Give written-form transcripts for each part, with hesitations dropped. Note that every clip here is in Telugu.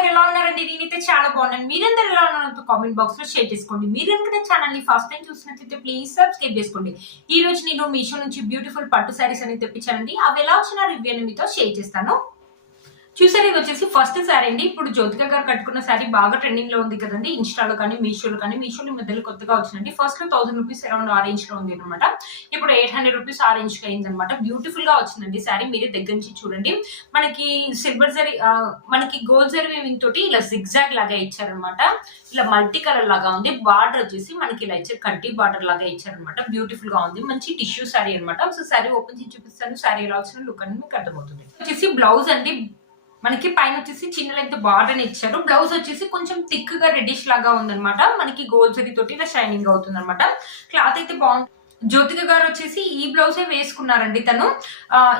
అందరూ ఎలా ఉన్నారండి? నేనైతే చాలా బాగున్నాను. మీరందరూ ఎలా ఉన్నారో కామెంట్ బాక్స్ లో షేర్ చేసుకోండి. మీరు కనుక ఛానల్ ని ఫస్ట్ టైం చూసినట్లయితే ప్లీజ్ సబ్స్క్రైబ్ చేసుకోండి. ఈ రోజు నేను మీషో నుంచి బ్యూటిఫుల్ పట్టు శారీస్ అనేది తెప్పించానండి. అవి ఎలా వచ్చిన రివ్యూ అని మీతో షేర్ చేస్తాను. చూసారు, ఇది వచ్చేసి ఫస్ట్ శారీ అండి. ఇప్పుడు జ్యోతిక గారు కట్టుకున్న శారీ బాగా ట్రెండింగ్ లో ఉంది కదండి, ఇన్స్టాలో కానీ మీషోలో కానీ. మీషోలో మధ్యలో కొత్తగా వచ్చిందండి. ఫస్ట్ లో 1000 రూపీస్ అరౌండ్ ఆ రేంజ్ లో ఉంది అనమాట. ఇప్పుడు 800 రూపీస్ ఆ రేంజ్ కి అయింది అనమాట. బ్యూటిఫుల్ గా వచ్చిందండి శారీ. మీరే దగ్గర నుంచి చూడండి. మనకి సిల్వర్ జరీ, మనకి గోల్డ్ జరీ వీవింగ్ తోటి ఇలా జిగ్జాగ్ లాగా ఇచ్చారనమాట. ఇలా మల్టీ కలర్ లాగా ఉంది. బార్డర్ వచ్చేసి మనకి ఇలా ఇచ్చారు, కడ్డీ బార్డర్ లాగా ఇచ్చారనమాట. బ్యూటిఫుల్ గా ఉంది. మంచి టిష్యూ శారీ అనమాట. సో శారీ ఓపెన్ చేసి చూపిస్తాను. శారీ ఎలా వచ్చిన లుక్ అనేది మీకు అర్థమవుతుంది. వచ్చేసి బ్లౌజ్ అండి. మనకి పైన వచ్చేసి చిన్న లెంత్ బార్డర్ ఇచ్చారు. బ్లౌజ్ వచ్చేసి కొంచెం థిక్ గా రెడ్డిష్ లాగా ఉందన్నమాట. మనకి గోల్డ్ జరీ తోటి ఇలా షైనింగ్ అవుతుంది అనమాట. క్లాత్ అయితే బాగుంది. జ్యోతిక గారు వచ్చేసి ఈ బ్లౌజే వేసుకున్నారండి. తను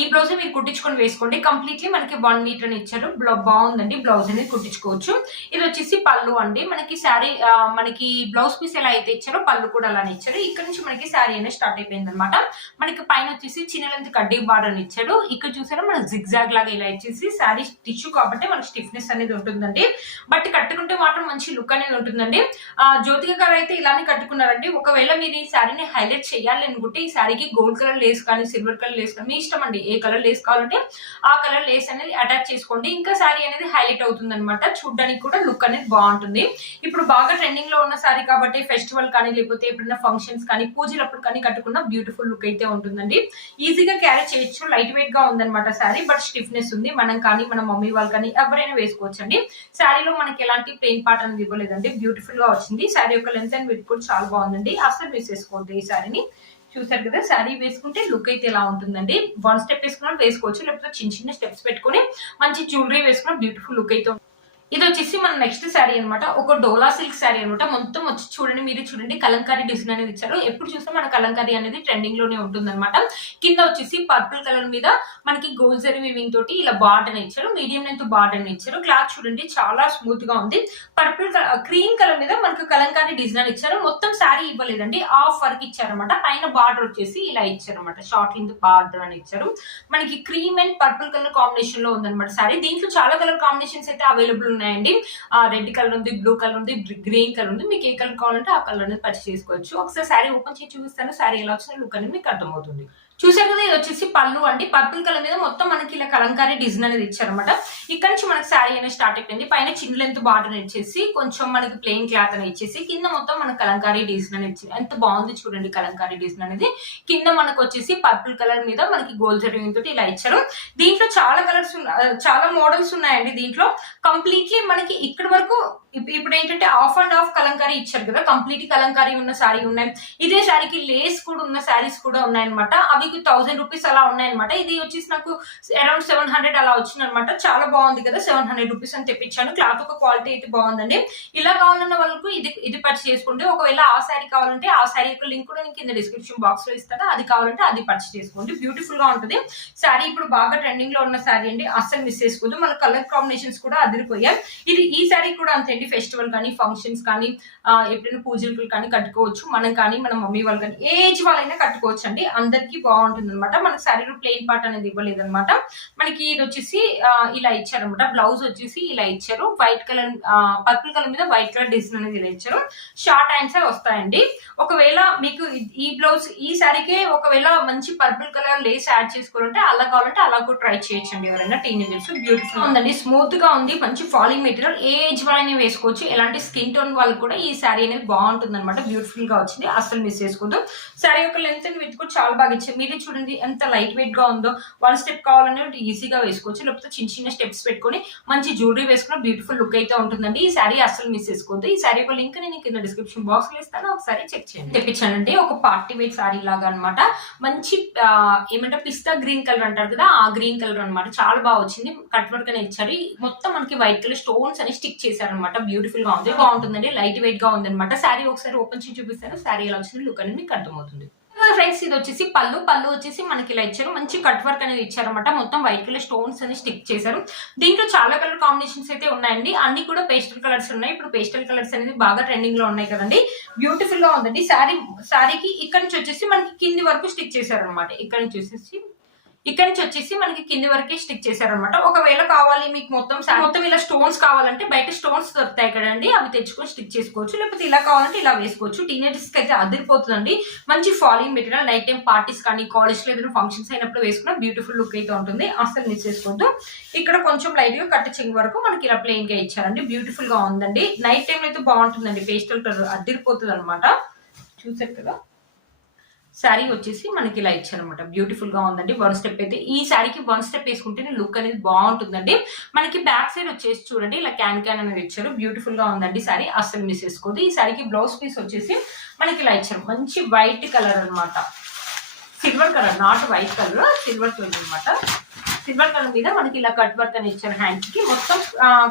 ఈ బ్లౌజే మీరు కుట్టించుకొని వేసుకోండి. కంప్లీట్లీ మనకి 1 మీటర్ అని ఇచ్చారు. బాగుందండి. బ్లౌజ్ అనేది కుట్టించుకోవచ్చు. ఇది వచ్చేసి పళ్ళు అండి. మనకి శారీ, మనకి బ్లౌజ్ పీస్ ఎలా అయితే ఇచ్చారో పళ్ళు కూడా అలానే ఇచ్చారు. ఇక్కడ నుంచి మనకి శారీ అనేది స్టార్ట్ అయిపోయింది అనమాట. మనకి పైన వచ్చేసి చిన్న లెంత్ కడ్డీ బార్డర్ అని ఇచ్చాడు. ఇక్కడ చూసారా మనకి జిగ్జాగ్ లాగా ఇలా ఇచ్చేసి, శారీ టిష్యూ కాబట్టి మనకి స్టిఫ్నెస్ అనేది ఉంటుందండి. బట్ కట్టుకుంటే మాత్రం మంచి లుక్ అనేది ఉంటుందండి. జ్యోతిక గారు అయితే ఇలానే కట్టుకున్నారండి. ఒకవేళ మీరు ఈ శారీని హైలైట్ చేయాలి అనుకుంటే ఈ శారీకి గోల్డ్ కలర్ లేస్ కానీ సిల్వర్ కలర్ లేస్ కానీ మీ ఇష్టం అండి. ఏ కలర్ లేస్ కావాలంటే ఆ కలర్ లేస్ అనేది అటాచ్ చేసుకోండి. ఇంకా శారీ అనేది హైలైట్ అవుతుంది అనమాట. చూడడానికి కూడా లుక్ అనేది బాగుంటుంది. ఇప్పుడు బాగా ట్రెండింగ్ లో ఉన్న శారీ కాబట్టి ఫెస్టివల్ కానీ లేకపోతే ఎప్పుడైనా ఫంక్షన్స్ కానీ పూజలప్పుడు కానీ కట్టుకున్న బ్యూటిఫుల్ లుక్ అయితే ఉంటుందండి. ఈజీగా క్యారీ చేయొచ్చు. లైట్ వెయిట్ గా ఉందన్నమాట శారీ. బట్ స్టిఫ్నెస్ ఉంది. మనం కానీ మన మమ్మీ వాళ్ళు కానీ ఎవరైనా వేసుకోవచ్చండి. శారీలో మనకి ఎలాంటి ప్లెయిన్ పార్ట్ అనేది ఇవ్వలేదండి. బ్యూటిఫుల్ గా వచ్చింది. శారీ యొక్క లెంత్ అండ్ విడ్త్ కూడా చాలా బాగుందండి. అసలు మిస్ చేసుకోవద్దు ఈ శారీని. చూసారు కదా, శారీ వేసుకుంటే లుక్ అయితే ఎలా ఉంటుందండి. 1 స్టెప్ వేసుకున్నా వేసుకోవచ్చు, లేకపోతే చిన్న చిన్న స్టెప్స్ పెట్టుకుని మంచి జ్యువెలరీ వేసుకున్న బ్యూటిఫుల్ లుక్ అయితే. ఇది వచ్చేసి మన నెక్స్ట్ శారీ అనమాట. ఒక డోలా సిల్క్ శారీ అనమాట. మొత్తం వచ్చి చూడండి, మీరు చూడండి, కలంకారీ డిజైన్ అనేది ఇచ్చారు. ఎప్పుడు చూస్తే మన కలంకారీ అనేది ట్రెండింగ్ లోనే ఉంటుంది అనమాట. కింద వచ్చేసి పర్పుల్ కలర్ మీద మనకి గోల్డ్ జరీ వీవింగ్ తోటి ఇలా బార్డర్ ఇచ్చారు. మీడియం లెంత్ బార్డర్ ఇచ్చారు. క్లాత్ చూడండి చాలా స్మూత్ గా ఉంది. పర్పుల్ క్రీమ్ కలర్ మీద మనకు కలంకారీ డిజైన్ ఇచ్చారు. మొత్తం శారీ ఇవ్వలేదండి, హాఫ్ వర్క్ ఇచ్చారనమాట. పైన బార్డర్ వచ్చేసి ఇలా ఇచ్చారనమాట. షార్ట్ లెంత్ బార్డర్ అని ఇచ్చారు. మనకి cream and purple colour combination లో ఉందన్నమాట శారీ. దీంట్లో చాలా కలర్ కాంబినేషన్స్ అయితే అవైలబుల్ ఉన్నాయండి. రెడ్ కలర్ ఉంది, బ్లూ కలర్ ఉంది, గ్రీన్ కలర్ ఉంది. మీకు ఏ కలర్ కావాలంటే ఆ కలర్ అనేది పర్చేస్ చేసుకోవచ్చు. ఒకసారి శారీ ఓపెన్ చేసి చూపిస్తాను. శారీ ఎలా వచ్చిన లుక్ అనేది మీకు అర్థమవుతుంది. చూసారు కదా, ఇది వచ్చేసి పళ్ళు అండి. పర్పుల్ కలర్ మీద మొత్తం మనకి ఇలా కలంకారీ డిజైన్ అనేది ఇచ్చారనమాట. ఇక్కడ నుంచి మనకి శారీ అనేది స్టార్ట్ అయిపోయింది. పైన చిన్న లెంత్ బార్డర్ ఇచ్చేసి కొంచెం మనకి ప్లెయిన్ క్లాత్ అని ఇచ్చేసి కింద మొత్తం మనకి కలంకారీ డిజైన్ అనేది ఇచ్చింది. ఎంత బాగుంది చూడండి కలంకారీ డిజైన్ అనేది. కింద మనకు వచ్చేసి పర్పుల్ కలర్ మీద మనకి గోల్డ్ జరీ తోటి ఇలా ఇచ్చారు. దీంట్లో చాలా కలర్స్, చాలా మోడల్స్ ఉన్నాయండి. దీంట్లో కంప్లీట్లీ మనకి ఇక్కడ వరకు ఇప్పుడు ఏంటంటే ఆఫ్ అండ్ ఆఫ్ కలంకారీ ఇచ్చారు కదా, కంప్లీట్ కలంకారీ ఉన్న శారీ ఉన్నాయి. ఇదే శారీకి లేస్ కూడా ఉన్న శారీస్ కూడా ఉన్నాయన్నమాట. అవి 1000 రూపీస్ అలా ఉన్నాయన్నమాట. ఇది వచ్చేసి నాకు అరౌండ్ 700 అలా వచ్చిందనమాట. చాలా బాగుంది కదా, 700 రూపీస్ అని తెప్పించాను. క్లాత్ ఒక క్వాలిటీ అయితే బాగుందండి. ఇలా కావాలన్న వాళ్ళకు ఇది పర్చేస్ చేసుకుంటే, ఒకవేళ ఆ శారీ కావాలంటే ఆ శారీ యొక్క లింక్ కూడా నేను కింద డిస్క్రిప్షన్ బాక్స్ లో ఇస్తాను. అది కావాలంటే అది పర్చేస్ చేసుకోండి. బ్యూటిఫుల్ గా ఉంటుంది శారీ. ఇప్పుడు బాగా ట్రెండింగ్ లో ఉన్న శారీ అండి, అస్సలు మిస్ చేసుకోవద్దు. మన కలర్ కాంబినేషన్స్ కూడా అదిరిపోయాయి. ఈ శారీ కూడా అంతే, ఫెస్టివల్ కానీ ఫంక్షన్స్ కానీ ఎప్పుడైనా పూజలు కానీ కట్టుకోవచ్చు. మనం కానీ మన మమ్మీ వాళ్ళు కానీ ఏజ్ వాళ్ళైనా కట్టుకోవచ్చు అండి. అందరికి బాగుంటుంది అనమాట. మనకి శారీలో ప్లెయిన్ పార్ట్ అనేది ఇవ్వలేదన్నమాట. మనకి ఇది వచ్చేసి ఇలా ఇచ్చారనమాట. బ్లౌజ్ వచ్చేసి ఇలా ఇచ్చారు. వైట్ కలర్, పర్పుల్ కలర్ మీద వైట్ కలర్ డిజైన్ అనేది ఇలా ఇచ్చారు. షార్ట్ హ్యాండ్స్ వస్తాయండి. ఒకవేళ మీకు ఈ బ్లౌజ్ ఈ శారీకే ఒకవేళ మంచి పర్పుల్ కలర్ లేస్ యాడ్ చేసుకోవాలంటే అలా కావాలంటే అలా కూడా ట్రై చేయొచ్చండి ఎవరైనా టీనేజర్స్. బ్యూటిఫుల్ ఉందండి, స్మూత్ గా ఉంది, మంచి ఫాలింగ్ మెటీరియల్. ఏజ్ వాళ్ళని వేసుకోవచ్చు. ఎలాంటి స్కిన్ టోన్ వాళ్ళకి కూడా ఈ శారీ అనేది బాగుంటుంది అనమాట. బ్యూటిఫుల్ గా వచ్చింది, అసలు మిస్ చేసుకోవద్దు. శారీ యొక్క లెంత్ అండ్ విడ్త్ కూడా చాలా బాగా ఇచ్చారు. మీరే చూడండి ఎంత లైట్ వెయిట్ గా ఉందో. 1 స్టెప్ కావాలనే ఈజీగా వేసుకోవచ్చు, లేకపోతే చిన్న చిన్న స్టెప్స్ పెట్టుకుని మంచి జ్యువెలరీ వేసుకున్న బ్యూటిఫుల్ లుక్ అయితే ఉంటుందండి. ఈ శారీ అసలు మిస్ చేసుకోవద్దు. ఈ శారీ యొక్క లింక్ నేను కింద డిస్క్రిప్షన్ బాక్స్ లో ఇస్తాను, ఒకసారి చెక్ చేయండి. తెప్పించానంటే ఒక పార్టీ వేర్ శారీ లాగా అనమాట. మంచి ఏమంటే పిస్తా గ్రీన్ కలర్ అంటారు కదా, ఆ గ్రీన్ కలర్ అనమాట. చాలా బాగా వచ్చింది. కట్ వర్క్ అని ఇచ్చారు. మొత్తం మనకి వైట్ కలర్ స్టోన్స్ అని స్టిక్ చేశారనమాట. బ్యూటిఫుల్ గా ఉంది, బాగుంటుందండి. లైట్ వెయిట్ గా ఉంది అనమాట. శారీ ఒకసారి ఓపెన్ చేసి చూపిస్తాను. శారీ ఎలా వచ్చింది లుక్ అనేది మీకు అర్థమవుతుంది. ఫ్రెండ్స్, ఇది వచ్చేసి పళ్ళు వచ్చేసి మనకి ఇలా ఇచ్చారు. మంచి కట్ వర్క్ అనేది ఇచ్చారనమాట. మొత్తం వైట్ కలర్ స్టోన్స్ అని స్టిక్ చేశారు. దీంట్లో చాలా కలర్ కాంబినేషన్స్ అయితే ఉన్నాయండి. అన్ని కూడా పేస్టల్ కలర్స్ ఉన్నాయి. ఇప్పుడు పేస్టల్ కలర్స్ అనేది బాగా ట్రెండింగ్ లో ఉన్నాయి కదండి. బ్యూటిఫుల్ గా ఉందండి. శారీకి ఇక్కడ నుంచి వచ్చేసి మనకి కింది వరకు స్టిక్ చేశారు అనమాట. ఇక్కడ నుంచి వచ్చేసి ఇక్కడ నుంచి వచ్చేసి మనకి కింది వరకే స్టిక్ చేశారనమాట. ఒకవేళ కావాలి మీకు మొత్తం ఇలా స్టోన్స్ కావాలంటే బయట స్టోన్స్ దొరుకుతాయి కదండి, అవి తెచ్చుకొని స్టిక్ చేసుకోవచ్చు. లేకపోతే ఇలా కావాలంటే ఇలా వేసుకోవచ్చు. టీనేజర్స్ కి అయితే అదిరిపోతుందండి. మంచి falling material. Night time parties కానీ కాలేజ్ లో ఏదైనా ఫంక్షన్స్ అయినప్పుడు వేసుకున్న బ్యూటిఫుల్ లుక్ అయితే ఉంటుంది. అసలు మిస్ చేసుకోవద్దు. ఇక్కడ కొంచెం లైట్ గా కట్ చెంగు వరకు మనకి ఇలా ప్లెయిన్ గా ఇచ్చారండి. బ్యూటిఫుల్ గా ఉందండి. నైట్ టైం అయితే బాగుంటుందండి. పేస్టల్ కలర్ అదిరిపోతుంది అనమాట. చూసారు కదా, శారీ వచ్చేసి మనకి ఇలా ఇచ్చారనమాట. బ్యూటిఫుల్ గా ఉందండి. వన్ స్టెప్ అయితే ఈ శారీకి వన్ స్టెప్ వేసుకుంటే లుక్ అనేది బాగుంటుందండి. మనకి బ్యాక్ సైడ్ వచ్చేసి చూడండి ఇలా క్యాన్ అనేది ఇచ్చారు. బ్యూటిఫుల్ గా ఉందండి శారీ. అస్సలు మిస్ చేసుకోదు. ఈ శారీకి బ్లౌజ్ పీస్ వచ్చేసి మనకి ఇలా ఇచ్చారు. మంచి వైట్ కలర్ అనమాట. Silver colour, not white colour, silver colour అనమాట. సిల్వర్ కలర్ మీద మనకి ఇలా కట్ వర్క్ అని ఇచ్చారు. హ్యాండ్స్ కి మొత్తం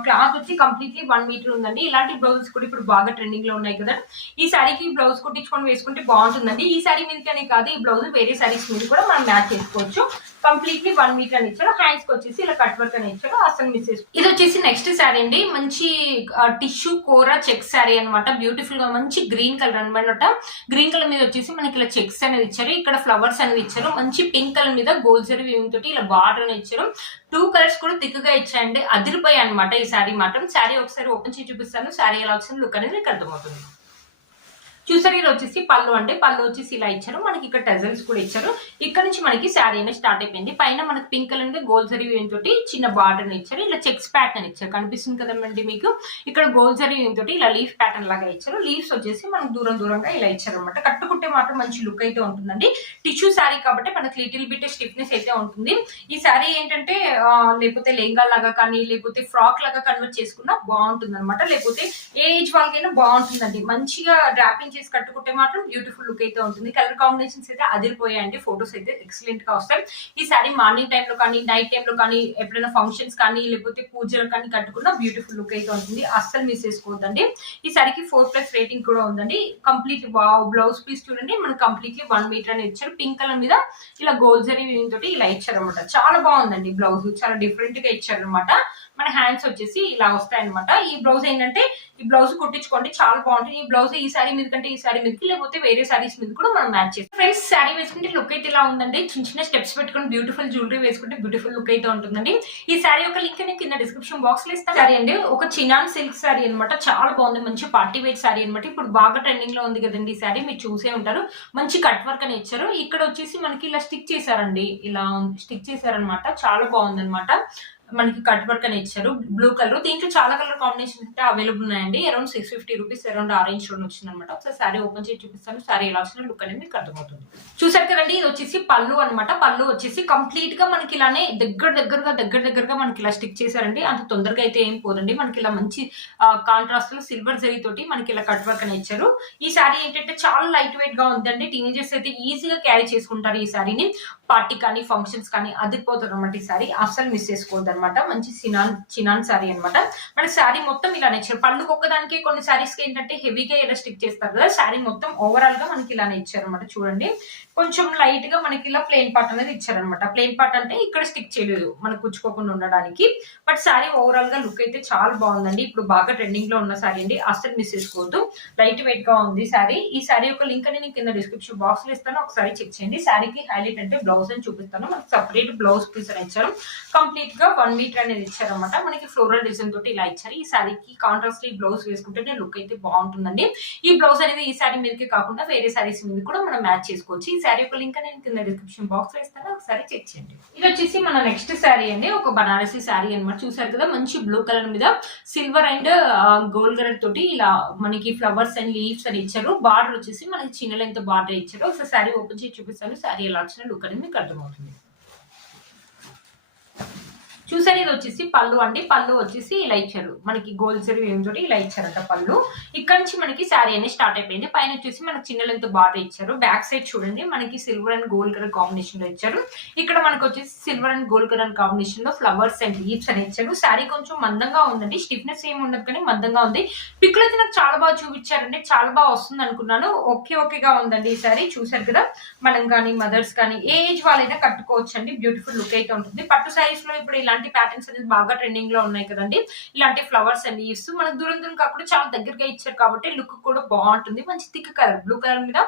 క్లాత్ వచ్చి కంప్లీట్లీ 1 మీటర్ ఉందండి. ఇలాంటి బ్లౌజెస్ కూడా ఇప్పుడు బాగా ట్రెండింగ్ లో ఉన్నాయి కదా. ఈ శారీకి బ్లౌజ్ కుట్టించుకొని వేసుకుంటే బాగుంటుందండి. ఈ శారీ మీదకనే కాదు, ఈ బ్లౌజ్ వేరే శారీస్ మీద కూడా మనం మ్యాచ్ చేసుకోవచ్చు. కంప్లీట్లీ 1 మీటర్ అని ఇచ్చారు. హ్యాండ్స్ కి వచ్చేసి ఇలా కట్ వర్క్ అని ఇచ్చారు. అసలు మిస్ చేసుకో. ఇది వచ్చేసి నెక్స్ట్ శారీ అండి. మంచి టిష్యూ కోరా చెక్ శారీ అనమాట. బ్యూటిఫుల్ గా మంచి గ్రీన్ కలర్ అనమాట. గ్రీన్ కలర్ మీద వచ్చేసి మనకి ఇలా చెక్స్ అనేది ఇచ్చారు. ఇక్కడ ఫ్లవర్స్ అనేది ఇచ్చారు. మంచి పింక్ కలర్ మీద గోల్డ్ జరీ వీవింగ్ తోటి ఇలా బార్డర్ అని ఇచ్చారు. 2 కలర్స్ కూడా దిక్కుగా ఇచ్చాయండి. అదిరిపోయాయి అనమాట ఈ శారీ మాత్రం. శారీ ఒకసారి ఓపెన్ చేసి చూపిస్తాను. శారీ ఎలా వచ్చింది లుక్ అనేది మీకు అర్థమవుతుంది. చూసారు, ఇది వచ్చేసి పళ్ళు అంటే పళ్ళు వచ్చేసి ఇలా ఇచ్చారు. మనకి ఇక్కడ టెజల్స్ కూడా ఇచ్చారు. ఇక్కడ నుంచి మనకి శారీ అనేది స్టార్ట్ అయిపోయింది. పైన మనకి పింక్ కలర్ గోల్డ్ జరీ తోటి చిన్న బార్డర్ ఇచ్చారు. ఇలా చెక్స్ ప్యాటర్న్ ఇచ్చారు. కనిపిస్తుంది కదండి మీకు. ఇక్కడ గోల్డ్ జరీ తోటి ఇలా లీఫ్ ప్యాటర్న్ లాగా ఇచ్చారు. లీవ్స్ వచ్చేసి మనకు దూరంగా ఇలా ఇచ్చారు అనమాట. కట్టుకుంటే మాత్రం మంచి లుక్ అయితే ఉంటుందండి. టిష్యూ శారీ కాబట్టి మనకి లిటిల్ బిట్ స్టిఫ్నెస్ అయితే ఉంటుంది. ఈ శారీ ఏంటంటే లేకపోతే లెహంగా లాగా కానీ లేకపోతే ఫ్రాక్ లాగా కన్వర్ట్ చేసుకున్నా బాగుంటుంది అనమాట. లేకపోతే ఏ ఏజ్ వాళ్ళకైనా బాగుంటుందండి. మంచిగా డ్రాపింగ్ చేసి కట్టుకుంటే మాత్రం బ్యూటిఫుల్ లుక్ అయితే ఉంటుంది. కలర్ కాంబినేషన్స్ అయితే అదిరిపోయాయండి. ఫొటోస్ అయితే ఎక్సలెంట్ గా వస్తాయి. ఈ సారీ మార్నింగ్ టైంలో కానీ నైట్ టైంలో కానీ ఎప్పుడైనా ఫంక్షన్స్ కానీ లేకపోతే పూజలు కానీ కట్టుకున్న బ్యూటిఫుల్ లుక్ అయితే ఉంటుంది. అస్సలు మిస్ చేసుకోవద్దండి. ఈ సారీకి 4+ రేటింగ్ కూడా ఉందండి. కంప్లీట్ బ్లౌజ్ పీస్ చూడండి మనకి కంప్లీట్లీ 1 మీటర్ అని ఇచ్చారు. పింక్ కలర్ మీద ఇలా గోల్డ్ జరీ వీవింగ్ తోటి ఇలా ఇచ్చారు అనమాట. చాలా బాగుందండి. బ్లౌజ్ చాలా డిఫరెంట్ గా ఇచ్చారు అనమాట. మన హ్యాండ్స్ వచ్చేసి ఇలా వస్తాయి అనమాట. ఈ బ్లౌజ్ ఏంటంటే ఈ బ్లౌజ్ కుట్టించుకోండి, చాలా బాగుంటుంది. ఈ బ్లౌజ్ ఈ సారీ మీద కంటే ఈ సారీ మీదకి లేకపోతే వేరే సారీస్ మీద కూడా మనం మ్యాచ్ చేస్తాం. ఫ్రెండ్స్, సారీ వేసుకుంటే లుక్ అయితే ఇలా ఉందండి. చిన్న స్టెప్స్ పెట్టుకుని బ్యూటిఫుల్ జ్యువెలరీ వేసుకుంటే బ్యూటిఫుల్ లుక్ అయితే ఉంటుందండి. ఈ సారీ యొక్క లింక్ నేను కింద డిస్క్రిప్షన్ బాక్స్ లో ఇస్తాను. సారీ అండి ఒక చినాన్ సిల్క్ సారీ అనమాట. చాలా బాగుంది. మంచి పార్టీ వేర్ సారీ అనమాట. ఇప్పుడు బాగా ట్రెండింగ్ లో ఉంది కదండి ఈ సారీ. మీరు చూసే ఉంటారు. మంచి కట్ వర్క్ అని ఇచ్చారు. ఇక్కడ వచ్చేసి మనకి ఇలా స్టిక్ చేశారండి. ఇలా స్టిక్ చేశారనమాట. చాలా బాగుంది అనమాట. మనకి కట్ వర్క్ అని ఇచ్చారు. Blue colour. దీంట్లో చాలా కలర్ కాంబినేషన్ అయితే అవైలబుల్ ఉన్నాయండి. అరౌండ్ 650 రూపీస్ అరౌండ్ ఆరెంజ్ లో వచ్చింది అనమాట. ఒకసారి సారీ ఓపెన్ చేసి చూపిస్తాను. సారీ ఎలా వచ్చిన లుక్ అనేది మీకు అర్థమవుతుంది. చూసారు కదండి, ఇది వచ్చేసి పళ్ళు అనమాట. పళ్ళు వచ్చేసి కంప్లీట్ గా మనకి ఇలానే దగ్గరగా మనకి ఇలా స్టిక్ చేశారండి. అంత తొందరగా అయితే ఏం పోదండి. మనకి ఇలా మంచి కాంట్రాస్ట్ లో సిల్వర్ జరీ తోటి మనకి ఇలా కట్ వర్క్ అని ఇచ్చారు. ఈ సారీ ఏంటంటే చాలా లైట్ వెయిట్ గా ఉందండి. టీనేజర్స్ అయితే ఈజీగా క్యారీ చేసుకుంటారు ఈ సారీని. పార్టీ కానీ ఫంక్షన్స్ కానీ అదిరిపోతుంది అనమాట. ఈ సారీ అస్సలు మిస్ చేసుకోవద్దు అనమాట. మంచి చినాన్ సారీ అనమాట. మన సారీ మొత్తం ఇలానే ఇచ్చారు. పళ్ళుకి ఒక్కదానికి కొన్ని సారీస్ కి ఏంటంటే హెవీగా ఇలా స్టిక్ చేస్తారు కదా. సారీ మొత్తం ఓవరాల్ గా మనకి ఇలానే ఇచ్చారు అనమాట. చూడండి, కొంచెం లైట్ గా మనకి ఇలా ప్లెయిన్ పార్ట్ అనేది ఇచ్చారనమాట. ప్లెయిన్ పార్ట్ అంటే ఇక్కడ స్టిక్ చేయలేదు మనకు కుచ్చుకోకుండా ఉండడానికి. బట్ సారీ ఓవరాల్ గా లుక్ అయితే చాలా బాగుందండి. ఇప్పుడు బాగా ట్రెండింగ్ లో ఉన్న సారీ అండి. అస్సలు మిస్ చేసుకోవద్దు. లైట్ వెయిట్ గా ఉంది సారీ. ఈ సారీ యొక్క లింక్ అని నేను కింద డిస్క్రిప్షన్ బాక్స్ లో ఇస్తాను. ఒకసారి చెక్ చేయండి. సారీకి హైలైట్ అంటే బ్లౌజ్ అని చూపిస్తాను. మనకి సపరేట్ బ్లౌజ్ పీస్ అని ఇచ్చారు. కంప్లీట్ గా 1 మీటర్ అనేది ఇచ్చారనమాట. మనకి ఫ్లోరల్ డిజైన్ తోటి ఇలా ఇచ్చారు. ఈ సారీకి కాంట్రాస్ట్ ఈ బ్లౌజ్ వేసుకుంటే లుక్ అయితే బాగుంటుందండి. ఈ బ్లౌజ్ అనేది ఈ సారీ మీదకి కాకుండా వేరే సారీస్ మీద కూడా మనం మ్యాచ్ చేసుకోవచ్చు. ఈ సారీ యొక్క లింక్ నేను కింద డిస్క్రిప్షన్ బాక్స్ లో ఇస్తాను. ఒకసారి చెక్ చేయండి. ఇది వచ్చేసి మన నెక్స్ట్ సారీ అండి. ఒక బనారసి సారీ అనమాట. చూసారు కదా, మంచి బ్లూ కలర్ మీద సిల్వర్ అండ్ గోల్డ్ కలర్ తోటి ఇలా మనకి ఫ్లవర్స్ అండ్ లీవ్స్ అని ఇచ్చారు. బార్డర్ వచ్చేసి మనకి చిన్న లెంత్ బార్డర్ ఇచ్చారు. ఒకసారి సారీ ఓపెన్ చేసి చూపిస్తాను. సారీ ఎలా వచ్చిన లుక్ అనేది మీకు అర్థమవుతుంది. చూసారు, ఇది వచ్చేసి పళ్ళు అండి. పళ్ళు వచ్చేసి ఇలా ఇచ్చారు. మనకి గోల్డ్ జరీ తోటి ఇలా ఇచ్చారట పళ్ళు. ఇక్కడ నుంచి మనకి శారీ అనేది స్టార్ట్ అయిపోయింది. పైన వచ్చేసి మనకి చిన్న లెంత్ బార్డర్ ఇచ్చారు. బ్యాక్ సైడ్ చూడండి మనకి silver and gold colour combination లో ఇచ్చారు. ఇక్కడ మనకి వచ్చేసి silver and gold colour combination లో ఫ్లవర్స్ అండ్ లీవ్స్ అని ఇచ్చారు. శారీ కొంచెం మందంగా ఉందండి. స్టిఫ్నెస్ ఏమి ఉండదు కానీ మందంగా ఉంది. పిక్లు అయితే నాకు చాలా బాగా చూపించారండి. చాలా బాగా వస్తుంది అనుకున్నాను. ఓకేగా ఉందండి ఈ శారీ. చూసారు కదా, మనం కానీ మదర్స్ కానీ ఏ ఏజ్ వాళ్ళైనా కట్టుకోవచ్చు అండి. బ్యూటిఫుల్ లుక్ అయితే ఉంటుంది. పట్టు శారీస్ లో ఇప్పుడు ఇలాంటి ఇలాంటి ప్యాటర్న్స్ అనేది బాగా ట్రెండింగ్ లో ఉన్నాయి కదండి. ఇలాంటి ఫ్లవర్స్ అండ్ లీవ్స్ మనకు దూరం దూరం కాకుండా చాలా దగ్గరగా ఇచ్చారు కాబట్టి లుక్ కూడా బాగుంటుంది. మంచి థిక్ కలర్ బ్లూ కలర్ మీద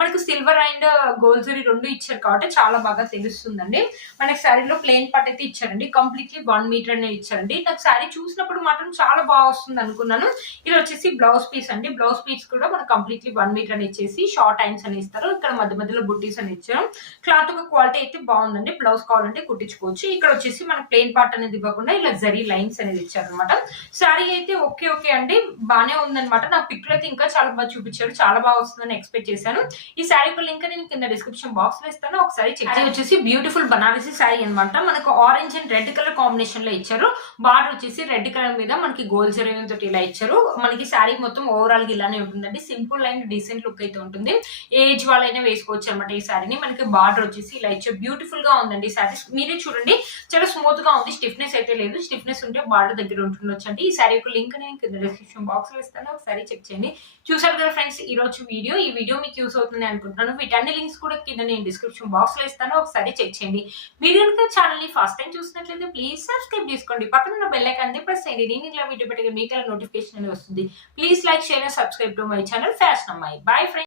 మనకు సిల్వర్ అండ్ గోల్డ్ జరీ రెండు ఇచ్చారు కాబట్టి చాలా బాగా తెలుస్తుందండి. మనకి శారీలో ప్లెయిన్ పార్ట్ అయితే ఇచ్చారండి. కంప్లీట్లీ 1 మీటర్ అనేది ఇచ్చారండి. నాకు శారీ చూసినప్పుడు మాత్రం చాలా బాగా వస్తుంది అనుకున్నాను. ఇది వచ్చేసి బ్లౌజ్ పీస్ అండి. బ్లౌజ్ పీస్ కూడా మనకు కంప్లీట్లీ 1 మీటర్ అని ఇచ్చేసి షార్ట్ హ్యాండ్స్ అని ఇస్తారు. ఇక్కడ మధ్య మధ్యలో బుట్టీస్ అని ఇచ్చారు. క్లాత్ ఒక క్వాలిటీ అయితే బాగుందండి. బ్లౌజ్ కావాలంటే కుట్టించుకోవచ్చు. ఇక్కడ వచ్చేసి మనకు ప్లెయిన్ పార్ట్ అనేది ఇవ్వకుండా ఇలా జరీ లైన్స్ అనేది ఇచ్చారు అనమాట. శారీ అయితే ఓకే అండి, బానే ఉందన్నమాట. నా పిక్ లో అయితే ఇంకా చాలా బాగా చూపించారు. చాలా బాగా వస్తుందని ఎక్స్పెక్ట్ చేశాను. ఈ శారీ లింక్ నేను కింద డిస్క్రిప్షన్ బాక్స్ లో ఇస్తాను, ఒకసారి చెక్ చేయండి. వచ్చేసి బ్యూటిఫుల్ బనారసి శారీ అనమాట. మనకు orange and red colour combination లో ఇచ్చారు. బార్డర్ వచ్చేసి రెడ్ కలర్ మీద మనకి గోల్డ్ జరీ తోటి ఇలా ఇచ్చారు. మనకి శారీ మొత్తం ఓవరాల్ గా ఇలానే ఉంటుందండి. సింపుల్ అండ్ డీసెంట్ లుక్ అయితే ఉంటుంది. ఏజ్ వాళ్ళైనా వేసుకోవచ్చు అనమాట. ఈ శారీని మనకి బార్డర్ వచ్చేసి ఇలా ఇచ్చారు. బ్యూటిఫుల్ గా ఉందండి ఈ శారీ. మీరే చూడండి, చాలా స్మూత్ గా ఉంది. స్టిఫ్నెస్ అయితే లేదు. స్టిఫ్నెస్ ఉంటే బార్డర్ దగ్గర ఉంటుండొచ్చు అండి. ఈ శారీ యొక్క లింక్ నేను కింద డిస్క్రిప్షన్ బాక్స్ లో ఇస్తాను, ఒకసారి చెక్ చేయండి. చూసారు కదా ఫ్రెండ్స్ ఈ రోజు వీడియో. ఈ వీడియో మీకు యూస్ అవుతుంది అనుకుంటున్నాను. వీటన్ని లింక్స్ కూడా కింద నేను డిస్క్రిప్షన్ బాక్స్ లో ఇస్తాను, ఒకసారి చెక్ చేయండి. మీరు కనుక ఛానల్ ని ఫస్ట్ టైం చూసినట్లయితే ప్లీజ్ సబ్స్క్రైబ్ చేసుకోండి. పక్కన ఉన్న బెల్ ఐకాన్ ప్రెస్ చేయండి. నేను ఇలా వీడియో పెట్టగా మీకు నోటిఫికేషన్ అనేది వస్తుంది. Please like, share and subscribe to my channel fashion అమ్మాయి. Bye friends.